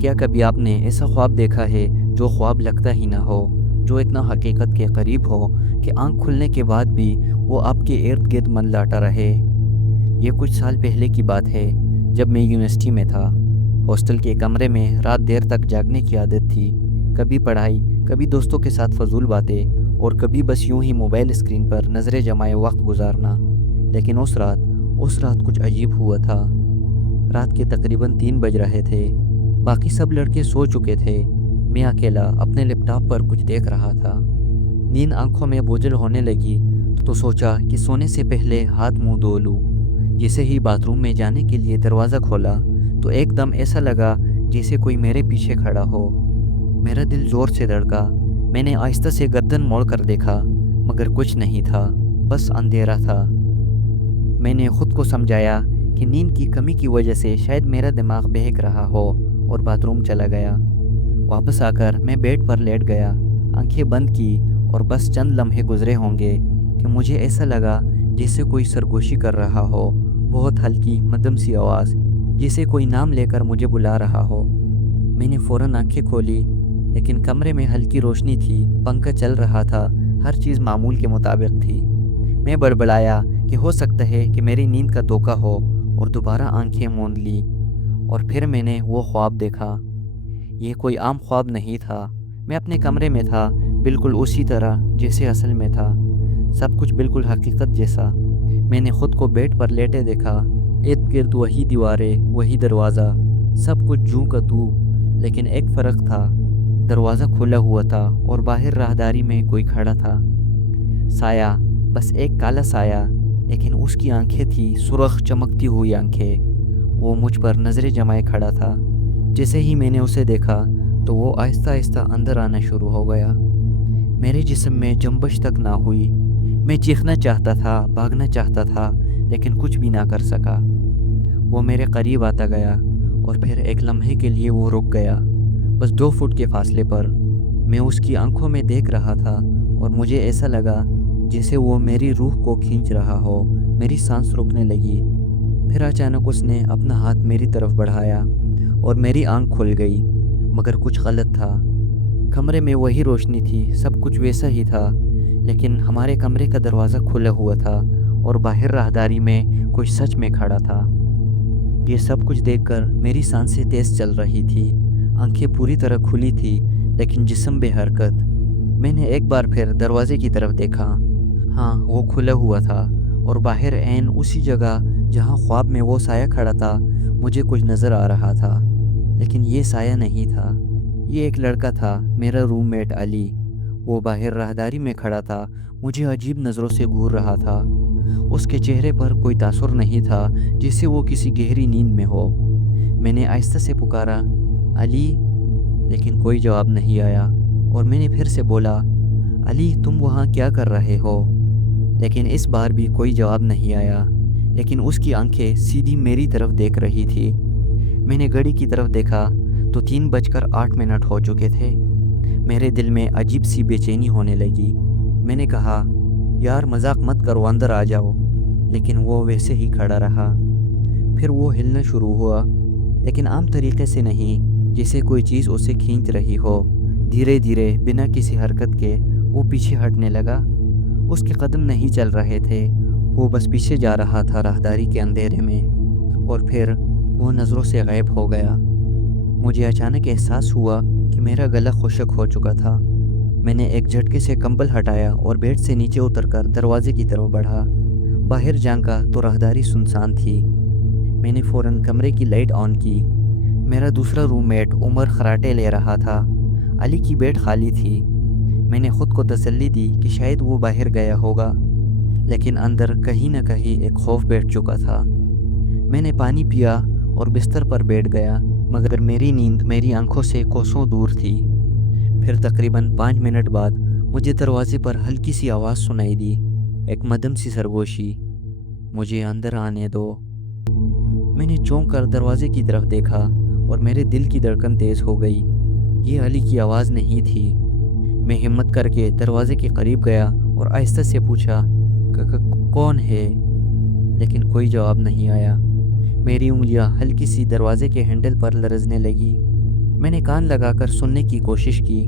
کیا کبھی آپ نے ایسا خواب دیکھا ہے جو خواب لگتا ہی نہ ہو، جو اتنا حقیقت کے قریب ہو کہ آنکھ کھلنے کے بعد بھی وہ آپ کے ارد گرد منڈلاتا رہے؟ یہ کچھ سال پہلے کی بات ہے، جب میں یونیورسٹی میں تھا۔ ہاسٹل کے کمرے میں رات دیر تک جاگنے کی عادت تھی، کبھی پڑھائی، کبھی دوستوں کے ساتھ فضول باتیں، اور کبھی بس یوں ہی موبائل اسکرین پر نظریں جمائے وقت گزارنا۔ لیکن اس رات کچھ عجیب ہوا تھا۔ رات کے تقریباً 3 بج رہے تھے، باقی سب لڑکے سو چکے تھے، میں اکیلا اپنے لیپ ٹاپ پر کچھ دیکھ رہا تھا۔ نیند آنکھوں میں بوجھل ہونے لگی تو سوچا کہ سونے سے پہلے ہاتھ منہ دھو لوں۔ جیسے ہی باتھ روم میں جانے کے لیے دروازہ کھولا تو ایک دم ایسا لگا جیسے کوئی میرے پیچھے کھڑا ہو۔ میرا دل زور سے دھڑکا۔ میں نے آہستہ سے گردن موڑ کر دیکھا، مگر کچھ نہیں تھا، بس اندھیرا تھا۔ میں نے خود کو سمجھایا کہ نیند کی کمی کی وجہ سے شاید میرا دماغ بہک رہا ہو، اور باتھ روم چلا گیا۔ واپس آ کر میں بیڈ پر لیٹ گیا، آنکھیں بند کی، اور بس چند لمحے گزرے ہوں گے کہ مجھے ایسا لگا جیسے کوئی سرگوشی کر رہا ہو، بہت ہلکی مدھم سی آواز، جیسے کوئی نام لے کر مجھے بلا رہا ہو۔ میں نے فوراً آنکھیں کھولی، لیکن کمرے میں ہلکی روشنی تھی، پنکھا چل رہا تھا، ہر چیز معمول کے مطابق تھی۔ میں بڑبڑایا کہ ہو سکتا ہے کہ میری نیند کا دھوکہ ہو، اور دوبارہ آنکھیں موند لی۔ اور پھر میں نے وہ خواب دیکھا۔ یہ کوئی عام خواب نہیں تھا، میں اپنے کمرے میں تھا، بالکل اسی طرح جیسے اصل میں تھا، سب کچھ بالکل حقیقت جیسا۔ میں نے خود کو بیڈ پر لیٹے دیکھا، ارد گرد وہی دیواریں، وہی دروازہ، سب کچھ جوں کا توں۔ لیکن ایک فرق تھا، دروازہ کھلا ہوا تھا اور باہر راہداری میں کوئی کھڑا تھا۔ سایہ، بس ایک کالا سایہ، لیکن اس کی آنکھیں تھیں سرخ چمکتی ہوئی آنکھیں۔ وہ مجھ پر نظریں جمائے کھڑا تھا۔ جیسے ہی میں نے اسے دیکھا تو وہ آہستہ آہستہ اندر آنا شروع ہو گیا۔ میرے جسم میں جنبش تک نہ ہوئی۔ میں چیخنا چاہتا تھا، بھاگنا چاہتا تھا، لیکن کچھ بھی نہ کر سکا۔ وہ میرے قریب آتا گیا، اور پھر ایک لمحے کے لیے وہ رک گیا، بس 2 فٹ کے فاصلے پر۔ میں اس کی آنکھوں میں دیکھ رہا تھا، اور مجھے ایسا لگا جیسے وہ میری روح کو کھینچ رہا ہو۔ میری سانس رکنے لگی۔ پھر اچانک اس نے اپنا ہاتھ میری طرف بڑھایا، اور میری آنکھ کھل گئی، مگر کچھ غلط تھا۔ کمرے میں وہی روشنی تھی، سب کچھ ویسا ہی تھا، لیکن ہمارے کمرے کا دروازہ کھلا ہوا تھا، اور باہر راہداری میں کوئی سچ میں کھڑا تھا۔ یہ سب کچھ دیکھ کر میری سانسیں تیز چل رہی تھی، آنکھیں پوری طرح کھلی تھی، لیکن جسم بے حرکت۔ میں نے ایک بار پھر دروازے کی طرف دیکھا۔ ہاں، وہ کھلا ہوا تھا، اور باہر عین اسی جگہ جہاں خواب میں وہ سایہ کھڑا تھا مجھے کچھ نظر آ رہا تھا، لیکن یہ سایہ نہیں تھا۔ یہ ایک لڑکا تھا، میرا روم میٹ علی۔ وہ باہر راہداری میں کھڑا تھا، مجھے عجیب نظروں سے گھور رہا تھا۔ اس کے چہرے پر کوئی تاثر نہیں تھا، جیسے وہ کسی گہری نیند میں ہو۔ میں نے آہستہ سے پکارا، علی، لیکن کوئی جواب نہیں آیا، اور میں نے پھر سے بولا، علی، تم وہاں کیا کر رہے ہو؟ لیکن اس بار بھی کوئی جواب نہیں آیا، لیکن اس کی آنکھیں سیدھی میری طرف دیکھ رہی تھی۔ میں نے گھڑی کی طرف دیکھا تو 3:08 ہو چکے تھے۔ میرے دل میں عجیب سی بے چینی ہونے لگی۔ میں نے کہا، یار مذاق مت کرو، اندر آ جاؤ، لیکن وہ ویسے ہی کھڑا رہا۔ پھر وہ ہلنا شروع ہوا، لیکن عام طریقے سے نہیں، جیسے کوئی چیز اسے کھینچ رہی ہو۔ دھیرے دھیرے، بنا کسی حرکت کے، وہ پیچھے ہٹنے لگا۔ اس کے قدم نہیں چل رہے تھے، وہ بس پیچھے جا رہا تھا راہداری کے اندھیرے میں، اور پھر وہ نظروں سے غائب ہو گیا۔ مجھے اچانک احساس ہوا کہ میرا گلا خشک ہو چکا تھا۔ میں نے ایک جھٹکے سے کمبل ہٹایا اور بیڈ سے نیچے اتر کر دروازے کی طرف بڑھا۔ باہر جھانکا تو راہداری سنسان تھی۔ میں نے فوراً کمرے کی لائٹ آن کی۔ میرا دوسرا روم میٹ عمر خراٹے لے رہا تھا۔ علی کی بیڈ خالی تھی۔ میں نے خود کو تسلی دی کہ شاید وہ باہر گیا ہوگا، لیکن اندر کہیں نہ کہیں ایک خوف بیٹھ چکا تھا۔ میں نے پانی پیا اور بستر پر بیٹھ گیا، مگر میری نیند میری آنکھوں سے کوسوں دور تھی۔ پھر تقریباً 5 منٹ بعد مجھے دروازے پر ہلکی سی آواز سنائی دی، ایک مدھم سی سرگوشی، مجھے اندر آنے دو۔ میں نے چونک کر دروازے کی طرف دیکھا، اور میرے دل کی دھڑکن تیز ہو گئی۔ یہ علی کی آواز نہیں تھی۔ میں ہمت کر کے دروازے کے قریب گیا اور آہستہ سے پوچھا، کون ہے؟ لیکن کوئی جواب نہیں آیا۔ میری انگلیاں ہلکی سی دروازے کے ہینڈل پر لرزنے لگی۔ میں نے کان لگا کر سننے کی کوشش کی،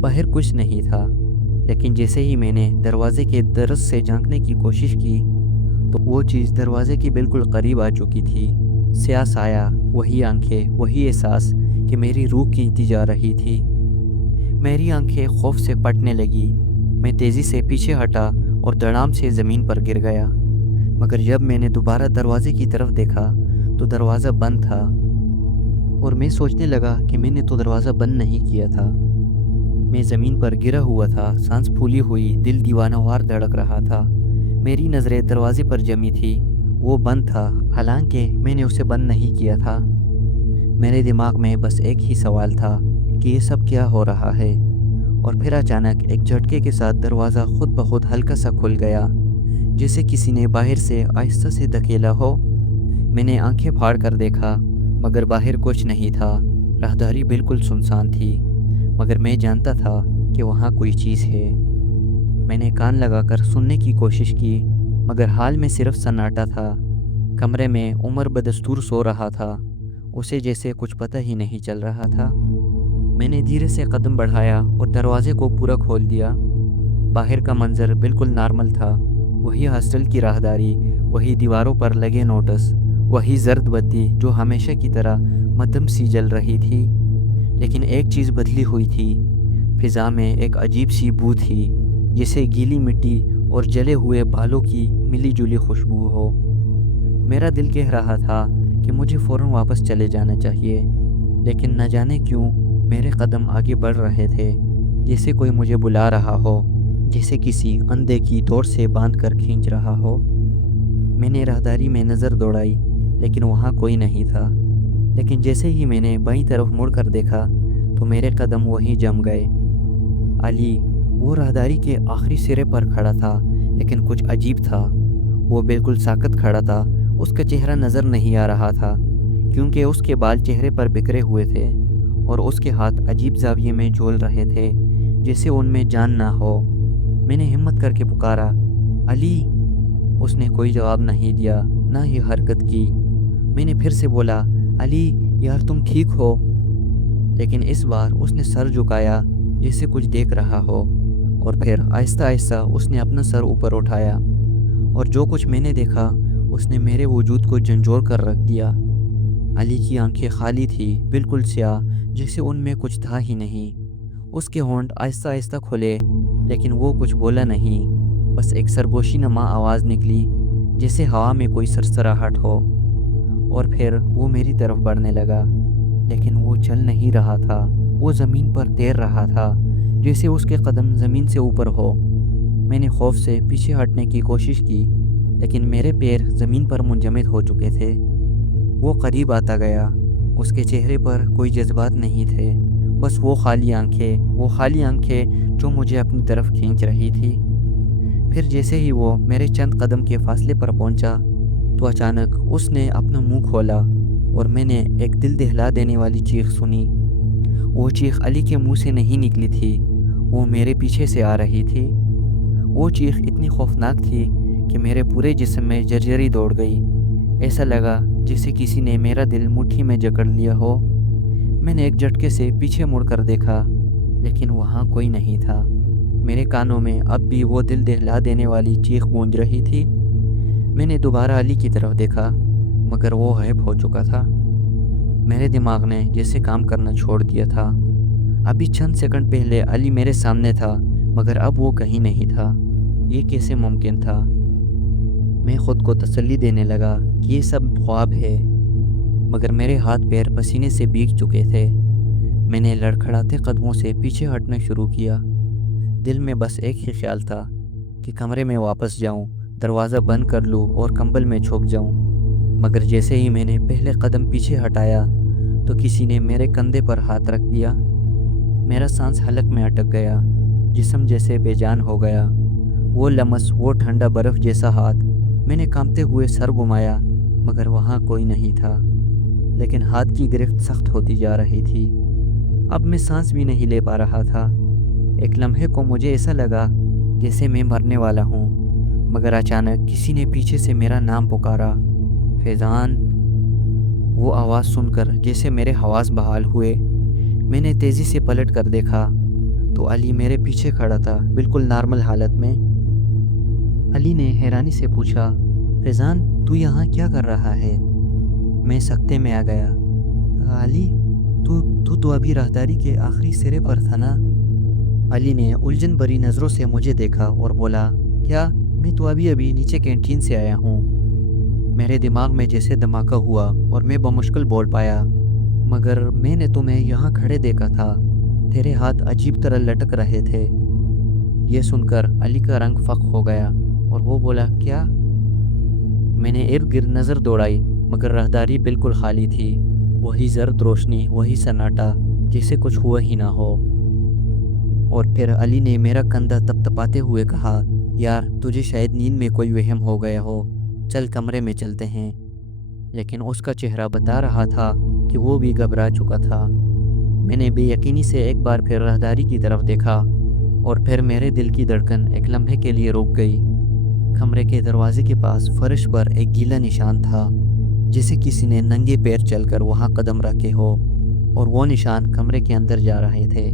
باہر کچھ نہیں تھا، لیکن جیسے ہی میں نے دروازے کے درز سے جھانکنے کی کوشش کی تو وہ چیز دروازے کے بالکل قریب آ چکی تھی۔ سیاہ سایہ، وہی آنکھیں، وہی احساس کہ میری روح کھینچتی جا رہی تھی۔ میری آنکھیں خوف سے پھٹنے لگی، میں تیزی سے پیچھے ہٹا اور دڑام سے زمین پر گر گیا، مگر جب میں نے دوبارہ دروازے کی طرف دیکھا تو دروازہ بند تھا، اور میں سوچنے لگا کہ میں نے تو دروازہ بند نہیں کیا تھا۔ میں زمین پر گرا ہوا تھا، سانس پھولی ہوئی، دل دیوانہ وار دھڑک رہا تھا۔ میری نظریں دروازے پر جمی تھی، وہ بند تھا، حالانکہ میں نے اسے بند نہیں کیا تھا۔ میرے دماغ میں بس ایک ہی سوال تھا کہ یہ سب کیا ہو رہا ہے، اور پھر اچانک ایک جھٹکے کے ساتھ دروازہ خود بخود ہلکا سا کھل گیا، جیسے کسی نے باہر سے آہستہ سے دھکیلا ہو۔ میں نے آنکھیں پھاڑ کر دیکھا، مگر باہر کچھ نہیں تھا، راہداری بالکل سنسان تھی، مگر میں جانتا تھا کہ وہاں کوئی چیز ہے۔ میں نے کان لگا کر سننے کی کوشش کی، مگر حال میں صرف سناٹا تھا۔ کمرے میں عمر بدستور سو رہا تھا، اسے جیسے کچھ پتہ ہی نہیں چل رہا تھا۔ میں نے دھیرے سے قدم بڑھایا اور دروازے کو پورا کھول دیا۔ باہر کا منظر بالکل نارمل تھا، وہی ہاسٹل کی راہداری، وہی دیواروں پر لگے نوٹس، وہی زرد بتی جو ہمیشہ کی طرح مدھم سی جل رہی تھی، لیکن ایک چیز بدلی ہوئی تھی۔ فضا میں ایک عجیب سی بو تھی، جیسے گیلی مٹی اور جلے ہوئے بالوں کی ملی جلی خوشبو ہو۔ میرا دل کہہ رہا تھا کہ مجھے فوراً واپس چلے جانا چاہیے، لیکن نہ جانے کیوں میرے قدم آگے بڑھ رہے تھے، جیسے کوئی مجھے بلا رہا ہو، جیسے کسی اندھے کی ڈور سے باندھ کر کھینچ رہا ہو۔ میں نے راہداری میں نظر دوڑائی، لیکن وہاں کوئی نہیں تھا، لیکن جیسے ہی میں نے بائیں طرف مڑ کر دیکھا تو میرے قدم وہیں جم گئے۔ علی وہ راہداری کے آخری سرے پر کھڑا تھا، لیکن کچھ عجیب تھا، وہ بالکل ساکت کھڑا تھا، اس کا چہرہ نظر نہیں آ رہا تھا، کیونکہ اس کے بال چہرے پر بکھرے ہوئے تھے، اور اس کے ہاتھ عجیب زاویے میں جھول رہے تھے، جیسے ان میں جان نہ ہو۔ میں نے ہمت کر کے پکارا، علی! اس نے کوئی جواب نہیں دیا، نہ ہی حرکت کی۔ میں نے پھر سے بولا، علی یار تم ٹھیک ہو؟ لیکن اس بار اس نے سر جھکایا جیسے کچھ دیکھ رہا ہو، اور پھر آہستہ آہستہ اس نے اپنا سر اوپر اٹھایا، اور جو کچھ میں نے دیکھا اس نے میرے وجود کو جھنجھوڑ کر رکھ دیا۔ علی کی آنکھیں خالی تھی، بالکل سیاہ، جیسے ان میں کچھ تھا ہی نہیں۔ اس کے ہونٹ آہستہ آہستہ کھلے، لیکن وہ کچھ بولا نہیں، بس ایک سرگوشی نما آواز نکلی، جیسے ہوا میں کوئی سرسراہٹ ہو، اور پھر وہ میری طرف بڑھنے لگا، لیکن وہ چل نہیں رہا تھا، وہ زمین پر تیر رہا تھا، جیسے اس کے قدم زمین سے اوپر ہو۔ میں نے خوف سے پیچھے ہٹنے کی کوشش کی، لیکن میرے پیر زمین پر منجمد ہو چکے تھے۔ وہ قریب آتا گیا، اس کے چہرے پر کوئی جذبات نہیں تھے، بس وہ خالی آنکھیں جو مجھے اپنی طرف کھینچ رہی تھی۔ پھر جیسے ہی وہ میرے چند قدم کے فاصلے پر پہنچا تو اچانک اس نے اپنا منہ کھولا، اور میں نے ایک دل دہلا دینے والی چیخ سنی۔ وہ چیخ علی کے منہ سے نہیں نکلی تھی، وہ میرے پیچھے سے آ رہی تھی۔ وہ چیخ اتنی خوفناک تھی کہ میرے پورے جسم میں جرجری دوڑ گئی، ایسا لگا جیسے کسی نے میرا دل مٹھی میں جکڑ لیا ہو۔ میں نے ایک جھٹکے سے پیچھے مڑ کر دیکھا، لیکن وہاں کوئی نہیں تھا۔ میرے کانوں میں اب بھی وہ دل دہلا دینے والی چیخ گونج رہی تھی۔ میں نے دوبارہ علی کی طرف دیکھا، مگر وہ غائب ہو چکا تھا۔ میرے دماغ نے جیسے کام کرنا چھوڑ دیا تھا۔ ابھی چند سیکنڈ پہلے علی میرے سامنے تھا، مگر اب وہ کہیں نہیں تھا۔ یہ کیسے ممکن تھا؟ میں خود کو تسلی دینے لگا کہ یہ سب خواب ہے، مگر میرے ہاتھ پیر پسینے سے بھیگ چکے تھے۔ میں نے لڑکھڑاتے قدموں سے پیچھے ہٹنا شروع کیا۔ دل میں بس ایک ہی خیال تھا کہ کمرے میں واپس جاؤں، دروازہ بند کر لوں اور کمبل میں چھپ جاؤں، مگر جیسے ہی میں نے پہلے قدم پیچھے ہٹایا تو کسی نے میرے کندھے پر ہاتھ رکھ دیا۔ میرا سانس حلق میں اٹک گیا، جسم جیسے بے جان ہو گیا۔ وہ لمس، وہ ٹھنڈا برف جیسا ہاتھ۔ میں نے کانپتے ہوئے سر گھمایا، مگر وہاں کوئی نہیں تھا، لیکن ہاتھ کی گرفت سخت ہوتی جا رہی تھی۔ اب میں سانس بھی نہیں لے پا رہا تھا۔ ایک لمحے کو مجھے ایسا لگا جیسے میں مرنے والا ہوں، مگر اچانک کسی نے پیچھے سے میرا نام پکارا، فیضان! وہ آواز سن کر جیسے میرے حواس بحال ہوئے، میں نے تیزی سے پلٹ کر دیکھا تو علی میرے پیچھے کھڑا تھا، بالکل نارمل حالت میں۔ علی نے حیرانی سے پوچھا، فیضان تو یہاں کیا کر رہا ہے؟ میں سکتے میں آ گیا۔ علی تو ابھی راہداری کے آخری سرے پر تھا نا؟ علی نے الجھن بھری نظروں سے مجھے دیکھا اور بولا، کیا؟ میں تو ابھی نیچے کینٹین سے آیا ہوں۔ میرے دماغ میں جیسے دھماکہ ہوا اور میں بمشکل بول پایا، مگر میں نے تمہیں یہاں کھڑے دیکھا تھا، تیرے ہاتھ عجیب طرح لٹک رہے تھے۔ یہ سن کر علی کا رنگ فق ہو گیا اور وہ بولا، کیا؟ میں نے ارد گرد نظر دوڑائی مگر راہداری بالکل خالی تھی، وہی زرد روشنی، وہی سناٹا، جیسے کچھ ہوا ہی نہ ہو۔ اور پھر علی نے میرا کندھا تپتپاتے ہوئے کہا، یار تجھے شاید نیند میں کوئی وہم ہو گیا ہو، چل کمرے میں چلتے ہیں۔ لیکن اس کا چہرہ بتا رہا تھا کہ وہ بھی گھبرا چکا تھا۔ میں نے بے یقینی سے ایک بار پھر راہداری کی طرف دیکھا اور پھر میرے دل کی دھڑکن ایک لمحے کے لیے رک گئی۔ کمرے کے دروازے کے پاس فرش پر ایک گیلا نشان تھا، جیسے کسی نے ننگے پیر چل کر وہاں قدم رکھے ہو، اور وہ نشان کمرے کے اندر جا رہے تھے۔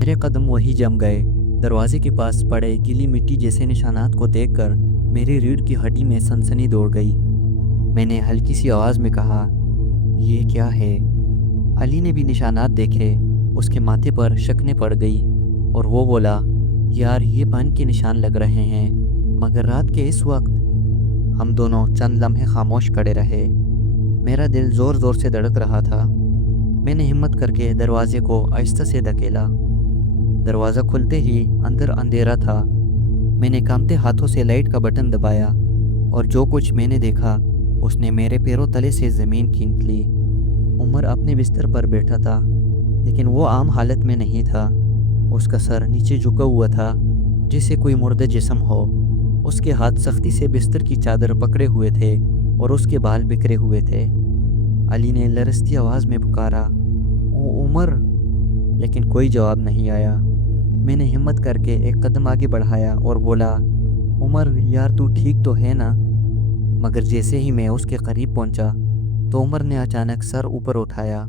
میرے قدم وہی جم گئے۔ دروازے کے پاس پڑے گیلی مٹی جیسے نشانات کو دیکھ کر میری ریڑھ کی ہڈی میں سنسنی دوڑ گئی۔ میں نے ہلکی سی آواز میں کہا، یہ کیا ہے؟ علی نے بھی نشانات دیکھے، اس کے ماتھے پر شکنیں پڑ گئی اور وہ بولا، یار یہ پان کے نشان لگ رہے ہیں، مگر رات کے اس وقت؟ ہم دونوں چند لمحے خاموش کھڑے رہے۔ میرا دل زور زور سے دھڑک رہا تھا۔ میں نے ہمت کر کے دروازے کو آہستہ سے دھکیلا۔ دروازہ کھلتے ہی اندر اندھیرا تھا۔ میں نے کانپتے ہاتھوں سے لائٹ کا بٹن دبایا اور جو کچھ میں نے دیکھا اس نے میرے پیروں تلے سے زمین کھینچ لی۔ عمر اپنے بستر پر بیٹھا تھا، لیکن وہ عام حالت میں نہیں تھا۔ اس کا سر نیچے جھکا ہوا تھا جیسے کوئی مردہ جسم ہو۔ اس کے ہاتھ سختی سے بستر کی چادر پکڑے ہوئے تھے اور اس کے بال بکھرے ہوئے تھے۔ علی نے لرزتی آواز میں پکارا، عمر! لیکن کوئی جواب نہیں آیا۔ میں نے ہمت کر کے ایک قدم آگے بڑھایا اور بولا، عمر یار تو ٹھیک تو ہے نا؟ مگر جیسے ہی میں اس کے قریب پہنچا تو عمر نے اچانک سر اوپر اٹھایا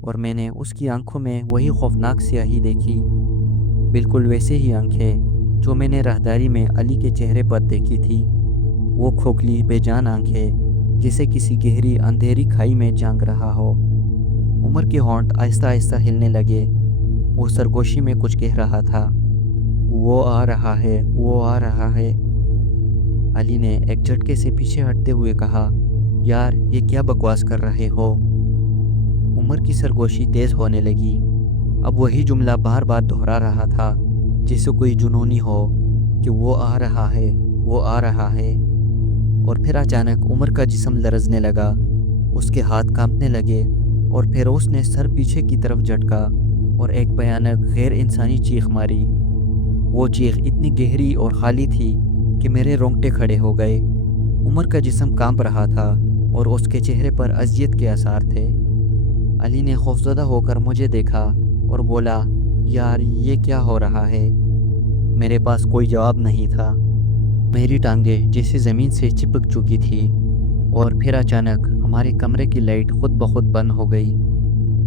اور میں نے اس کی آنکھوں میں وہی خوفناک سیاہی دیکھی، بالکل ویسے ہی آنکھیں جو میں نے راہداری میں علی کے چہرے پر دیکھی تھی۔ وہ کھوکھلی بے جان آنکھیں جیسے کسی گہری اندھیری کھائی میں جھانک رہا ہو۔ عمر کے ہونٹ آہستہ آہستہ ہلنے لگے، وہ سرگوشی میں کچھ کہہ رہا تھا، وہ آ رہا ہے، وہ آ رہا ہے۔ علی نے ایک جھٹکے سے پیچھے ہٹتے ہوئے کہا، یار یہ کیا بکواس کر رہے ہو؟ عمر کی سرگوشی تیز ہونے لگی، اب وہی جملہ بار بار دہرا رہا تھا جیسے کوئی جنونی ہو کہ وہ آ رہا ہے، وہ آ رہا ہے۔ اور پھر اچانک عمر کا جسم لرزنے لگا، اس کے ہاتھ کانپنے لگے اور پھر اس نے سر پیچھے کی طرف جھٹکا اور ایک بھیانک غیر انسانی چیخ ماری۔ وہ چیخ اتنی گہری اور خالی تھی کہ میرے رونگٹے کھڑے ہو گئے۔ عمر کا جسم کانپ رہا تھا اور اس کے چہرے پر اذیت کے آثار تھے۔ علی نے خوفزدہ ہو کر مجھے دیکھا اور بولا، یار یہ کیا ہو رہا ہے؟ میرے پاس کوئی جواب نہیں تھا۔ میری ٹانگیں جیسے زمین سے چپک چکی تھی اور پھر اچانک ہمارے کمرے کی لائٹ خود بخود بند ہو گئی۔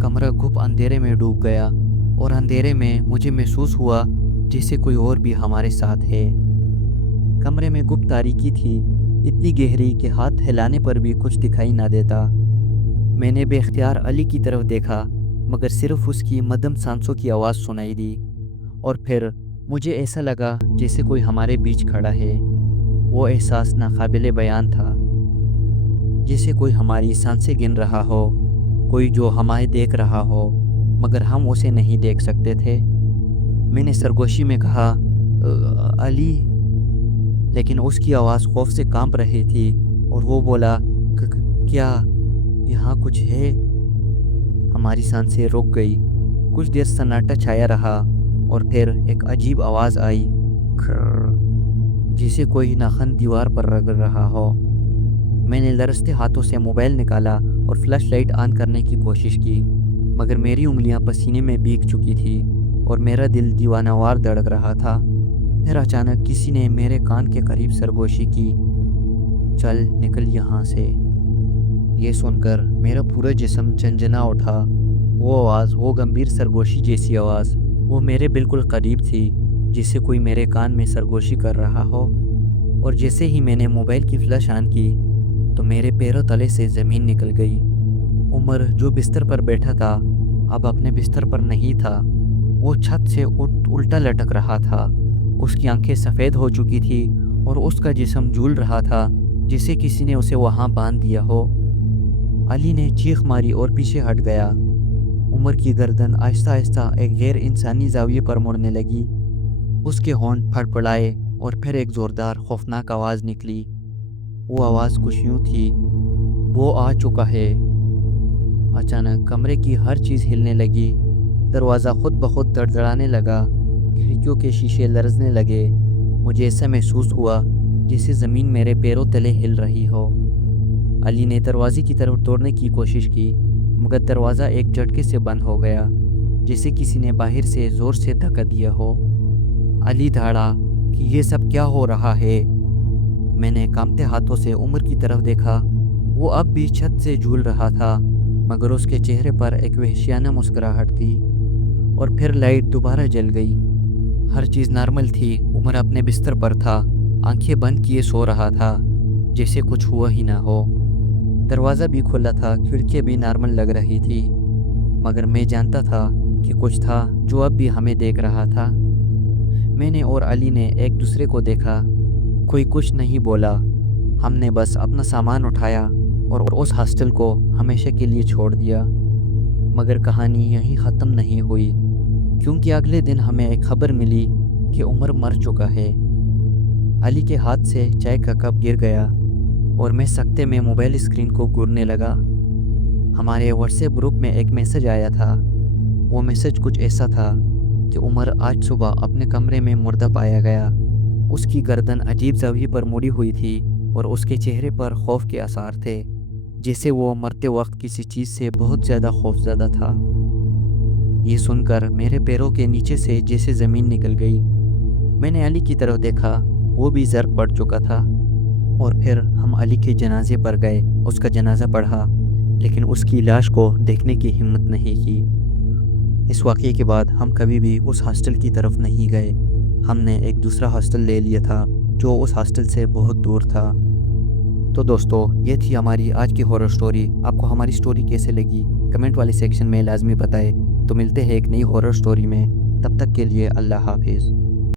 کمرہ گھپ اندھیرے میں ڈوب گیا اور اندھیرے میں مجھے محسوس ہوا جیسے کوئی اور بھی ہمارے ساتھ ہے۔ کمرے میں گپ تاریکی تھی، اتنی گہری کہ ہاتھ ہلانے پر بھی کچھ دکھائی نہ دیتا۔ میں نے بے اختیار علی کی طرف دیکھا مگر صرف اس کی مدھم سانسوں کی آواز سنائی دی، اور پھر مجھے ایسا لگا جیسے کوئی ہمارے بیچ کھڑا ہے۔ وہ احساس ناقابل بیان تھا، جیسے کوئی ہماری سانسیں گن رہا ہو، کوئی جو ہمیں دیکھ رہا ہو مگر ہم اسے نہیں دیکھ سکتے تھے۔ میں نے سرگوشی میں کہا، علی! لیکن اس کی آواز خوف سے کانپ رہی تھی اور وہ بولا، کیا یہاں کچھ ہے؟ ہماری سانسیں رک گئی، کچھ دیر سناٹا چھایا رہا اور پھر ایک عجیب آواز آئی، کھر، جیسے کوئی ناخن دیوار پر رگڑ رہا ہو۔ میں نے لرزتے ہاتھوں سے موبائل نکالا اور فلیش لائٹ آن کرنے کی کوشش کی، مگر میری انگلیاں پسینے میں بھیگ چکی تھی اور میرا دل دیوانہ وار دھڑک رہا تھا۔ پھر اچانک کسی نے میرے کان کے قریب سرگوشی کی، چل نکل یہاں سے۔ یہ سن کر میرا پورا جسم جھنجھنا اٹھا وہ آواز، وہ گمبھیر سرگوشی جیسی آواز، وہ میرے بالکل قریب تھی، جسے کوئی میرے کان میں سرگوشی کر رہا ہو۔ اور جیسے ہی میں نے موبائل کی فلیش آن کی تو میرے پیروں تلے سے زمین نکل گئی۔ عمر جو بستر پر بیٹھا تھا اب اپنے بستر پر نہیں تھا، وہ چھت سے الٹا لٹک رہا تھا۔ اس کی آنکھیں سفید ہو چکی تھی اور اس کا جسم جھول رہا تھا جسے کسی نے اسے وہاں باندھ دیا ہو۔ علی نے چیخ ماری اور پیچھے ہٹ گیا۔ عمر کی گردن آہستہ آہستہ ایک غیر انسانی زاویے پر مڑنے لگی۔ اس کے ہونٹ پھڑپڑائے اور پھر ایک زوردار خوفناک آواز نکلی۔ وہ آواز کچھ یوں تھی، وہ آ چکا ہے۔ اچانک کمرے کی ہر چیز ہلنے لگی۔ دروازہ خود بخود دڑدڑانے لگا، کھڑکیوں کے شیشے لرزنے لگے۔ مجھے ایسا محسوس ہوا جیسے زمین میرے پیروں تلے ہل رہی ہو۔ علی نے دروازے کی طرف توڑنے کی کوشش کی مگر دروازہ ایک جھٹکے سے بند ہو گیا، جیسے کسی نے باہر سے زور سے دھکا دیا ہو۔ علی دھاڑا کہ یہ سب کیا ہو رہا ہے؟ میں نے کانپتے ہاتھوں سے عمر کی طرف دیکھا۔ وہ اب بھی چھت سے جھول رہا تھا مگر اس کے چہرے پر ایک وحشیانہ مسکراہٹ تھی۔ اور پھر لائٹ دوبارہ جل گئی۔ ہر چیز نارمل تھی۔ عمر اپنے بستر پر تھا، آنکھیں بند کیے سو رہا تھا جیسے کچھ ہوا ہی نہ ہو۔ دروازہ بھی کھلا تھا، کھڑکیاں بھی نارمل لگ رہی تھی، مگر میں جانتا تھا کہ کچھ تھا جو اب بھی ہمیں دیکھ رہا تھا۔ میں نے اور علی نے ایک دوسرے کو دیکھا، کوئی کچھ نہیں بولا۔ ہم نے بس اپنا سامان اٹھایا اور اس ہاسٹل کو ہمیشہ کے لیے چھوڑ دیا۔ مگر کہانی یہیں ختم نہیں ہوئی، کیونکہ اگلے دن ہمیں ایک خبر ملی کہ عمر مر چکا ہے۔ علی کے ہاتھ سے چائے کا کپ گر گیا اور میں سکتے میں موبائل اسکرین کو گورنے لگا۔ ہمارے واٹس ایپ گروپ میں ایک میسج آیا تھا۔ وہ میسج کچھ ایسا تھا کہ عمر آج صبح اپنے کمرے میں مردہ پایا گیا۔ اس کی گردن عجیب زاویے پر مڑی ہوئی تھی اور اس کے چہرے پر خوف کے آثار تھے، جیسے وہ مرتے وقت کسی چیز سے بہت زیادہ خوفزدہ تھا۔ یہ سن کر میرے پیروں کے نیچے سے جیسے زمین نکل گئی۔ میں نے علی کی طرف دیکھا، وہ بھی زرق پڑ چکا تھا۔ اور پھر ہم علی کے جنازے پر گئے، اس کا جنازہ پڑھا، لیکن اس کی لاش کو دیکھنے کی ہمت نہیں کی۔ اس واقعے کے بعد ہم کبھی بھی اس ہاسٹل کی طرف نہیں گئے۔ ہم نے ایک دوسرا ہاسٹل لے لیا تھا جو اس ہاسٹل سے بہت دور تھا۔ تو دوستو، یہ تھی ہماری آج کی ہارر سٹوری۔ آپ کو ہماری سٹوری کیسے لگی کمنٹ والے سیکشن میں لازمی بتائیں۔ تو ملتے ہیں ایک نئی ہارر سٹوری میں، تب تک کے لیے اللہ حافظ۔